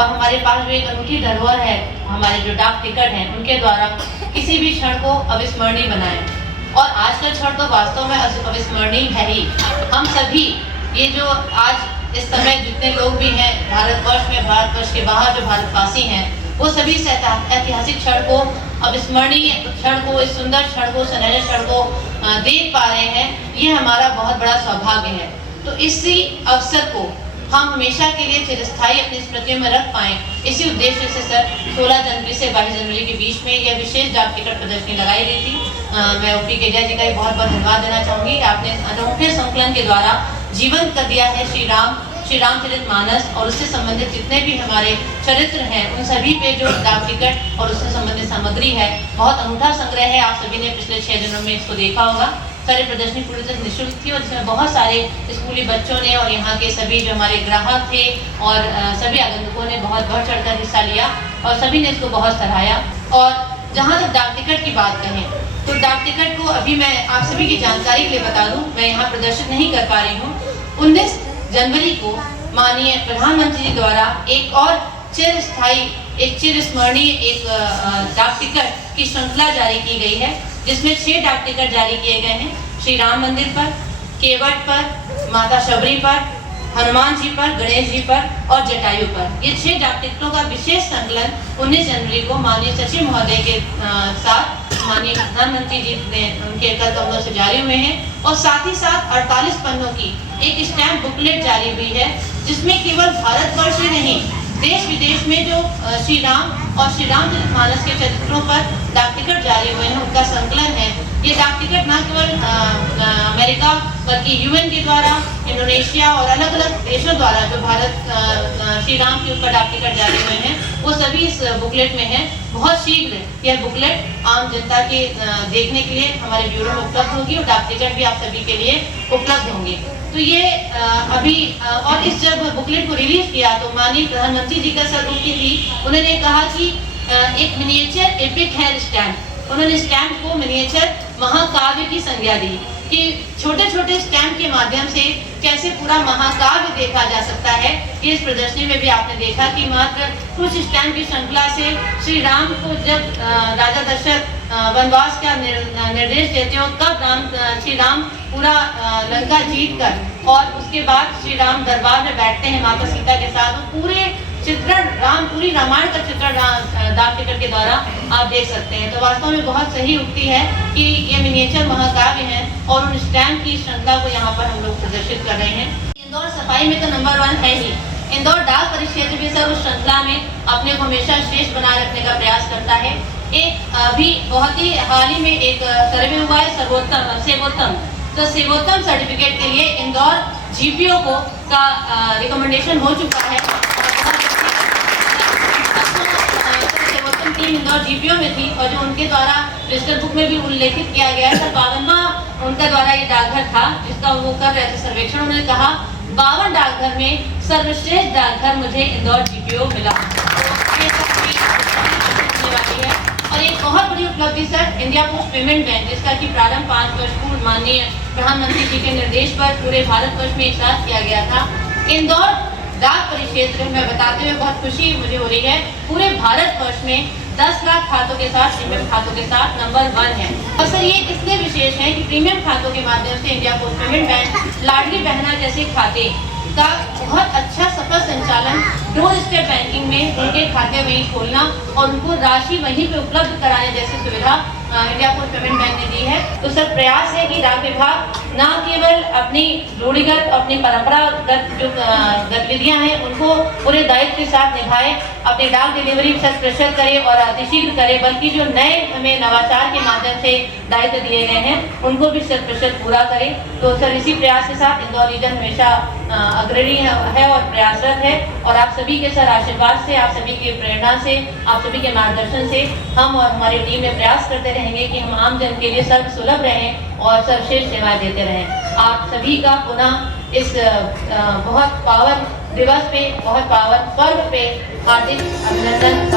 और हमारे पास जो एक अनूठी धरोहर है, हमारे जो डाक टिकट हैं, उनके द्वारा किसी भी क्षण को अविस्मरणीय बनाएं। और आज का क्षण तो वास्तव में अविस्मरणीय है ही। हम सभी ये जो आज इस समय जितने लोग भी हैं भारतवर्ष में, भारतवर्ष के बाहर जो भारतवासी हैं, वो सभी इस ऐतिहासिक क्षण को, अविस्मरणीय क्षण को, इस सुंदर क्षण को, सुनहरे क्षण को देख पा रहे हैं। ये हमारा बहुत बड़ा सौभाग्य है। तो इसी अवसर को हम हमेशा के लिए चिरस्थायी अपनी स्मृतियों में रख पाएं, इसी उद्देश्य से सर 16 जनवरी से 22 जनवरी के बीच में यह विशेष डाक टिकट प्रदर्शनी लगाई गई थी। मैं ओपी केडिया जी का भी बहुत बहुत धन्यवाद देना चाहूँगी। आपने अनूठे संकलन के द्वारा जीवंत कर दिया है श्री रामचरितमानस और उससे संबंधित जितने भी हमारे चरित्र हैं, उन सभी पे जो डाक टिकट और उससे संबंधित सामग्री है, बहुत अनूठा संग्रह है। आप सभी ने पिछले 6 दिनों में इसको देखा होगा। सारी प्रदर्शनी पूरी तरह निःशुल्क थी और इसमें बहुत सारे स्कूली बच्चों ने और यहाँ के सभी जो हमारे ग्राहक थे और सभी आगंतुकों ने बहुत बढ़ चढ़कर हिस्सा लिया और सभी ने इसको बहुत सराहाया। और जहाँ तक डाक टिकट की बात कहें तो डाक टिकट को अभी मैं आप सभी की जानकारी के लिए बता दूं, मैं यहाँ प्रदर्शित नहीं कर पा रही हूँ। 19 जनवरी को माननीय प्रधानमंत्री जी द्वारा एक और चिरस्मरणीय एक डाक टिकट की श्रृंखला जारी की गई है, जिसमें 6 डाक टिकट जारी किए गए हैं। श्री राम मंदिर पर, केवट पर, माता शबरी पर, हनुमान जी पर, गणेश जी पर और जटायु पर। ये 6 डाक टिकटों का विशेष संकलन 19 जनवरी को माननीय सचिव महोदय के साथ माननीय प्रधानमंत्री जी ने उनके कर कमलों से जारी हुए हैं। और साथ ही साथ 48 पन्नों की एक स्टैम्प बुकलेट जारी हुई है, जिसमें केवल भारतवर्ष ही नहीं, देश विदेश में जो श्री राम और श्री रामचरितमानस के चरित्रों पर डाक टिकट जारी हुए हैं, उनका संकलन है। ये डाक टिकट न केवल अमेरिका बल्कि यूएन के द्वारा, इंडोनेशिया और अलग अलग देशों द्वारा जो भारत श्री राम के ऊपर डाक टिकट जारी हुए हैं, वो सभी इस बुकलेट में है। बहुत शीघ्र यह बुकलेट आम जनता के देखने के लिए हमारे ब्यूरो में उपलब्ध होगी और डाक टिकट भी आप सभी के लिए उपलब्ध होंगे। तो ये अभी और इस जब बुकलेट को रिलीज किया तो माननीय प्रधानमंत्री जी का सर्वोक्ति थी, उन्होंने कहा कि एक मिनिएचर एपिक है स्टैम्प। उन्होंने स्टैम्प को मिनिएचर महाकाव्य की संज्ञा दी कि छोटे छोटे स्टैम्प के माध्यम से कैसे पूरा महाकाव्य देखा जा सकता है। ये इस प्रदर्शनी में भी आपने देखा कि मात्र कुछ स्टैम्प की श्रृंखला से श्री राम को जब राजा दशरथ वनवास का निर्देश देते हो, तब श्री राम पूरा लंका जीत कर और उसके बाद श्री राम दरबार में बैठते हैं माता सीता के साथ। वो पूरे चित्रण पूरी रामायण का चित्रण डाक टिकट के द्वारा आप देख सकते हैं। तो वास्तव में बहुत सही उक्ति है कि ये मिनिएचर महाकाव्य है और उन स्टैम्प की श्रृंखला को यहाँ पर हम लोग प्रदर्शित कर रहे हैं। इंदौर सफाई में तो नंबर 1 है ही। इंदौर डाक परिक्षेत्र भी सर उस श्रृंखला में अपने को हमेशा श्रेष्ठ बनाए रखने का प्रयास करता है। एक अभी बहुत ही हाल ही में एक सर्वे हुआ है सेवोत्तम, तो सेवोत्तम सर्टिफिकेट के लिए इंदौर जीपीओ को का रिकमेंडेशन हो चुका है। सेवोत्तम टीम इंदौर जीपीओ में थी और जो उनके द्वारा रजिस्टर बुक में भी उल्लेखित किया गया है। सर 52वां उनका द्वारा ये डाकघर था जिसका वो कर रहे थे सर्वेक्षण। उन्होंने कहा 52 डाकघर में सर्वश्रेष्ठ डाकघर मुझे इंदौर जीपीओ मिला। और एक बहुत बड़ी उपलब्धि sir India post payment bank, जिसका कि प्रारंभ 5 वर्ष पूर्व माननीय प्रधानमंत्री जी के निर्देश पर पूरे भारतवर्ष में एक साथ किया गया था। इंदौर डाक परिक्षेत्र में बताते हुए बहुत खुशी मुझे हो रही है, पूरे भारतवर्ष में 10 लाख खातों के साथ, प्रीमियम खातों के साथ नंबर 1 है। और सर ये इसलिए विशेष है कि प्रीमियम खातों के माध्यम से India post payment bank Ladli Behna जैसे खाते का बहुत अच्छा सफल संचालन, डोर स्टेप बैंकिंग में उनके खाते वहीं खोलना और उनको राशि वहीं पे उपलब्ध कराने जैसी सुविधा इंडिया पोस्ट पेमेंट बैंक ने दी है। तो सर प्रयास है कि डाक विभाग न केवल अपनी रूढ़िगत, अपनी परंपरागत जो गतिविधियां हैं उनको पूरे दायित्व के साथ निभाए, अपनी डाक डिलीवरी 100% करे और अतिशीघ्र करे, बल्कि जो नए हमें नवाचार के माध्यम से दायित्व दिए गए हैं उनको भी 100% पूरा करे। तो सर इसी प्रयास के साथ इंदौर रीजन हमेशा अग्रणी है और प्रयासरत है। और आप सभी के सर आशीर्वाद से, आप सभी की प्रेरणा से, आप सभी के मार्गदर्शन से हम और हमारी टीम में प्रयास करते रहेंगे कि हम आम जन के लिए सर्व सुलभ रहें और सर्वश्रेष्ठ सेवाएं देते रहें। आप सभी का पुनः इस बहुत पावन दिवस पे, बहुत पावन पर्व पे हार्दिक अभिनंदन।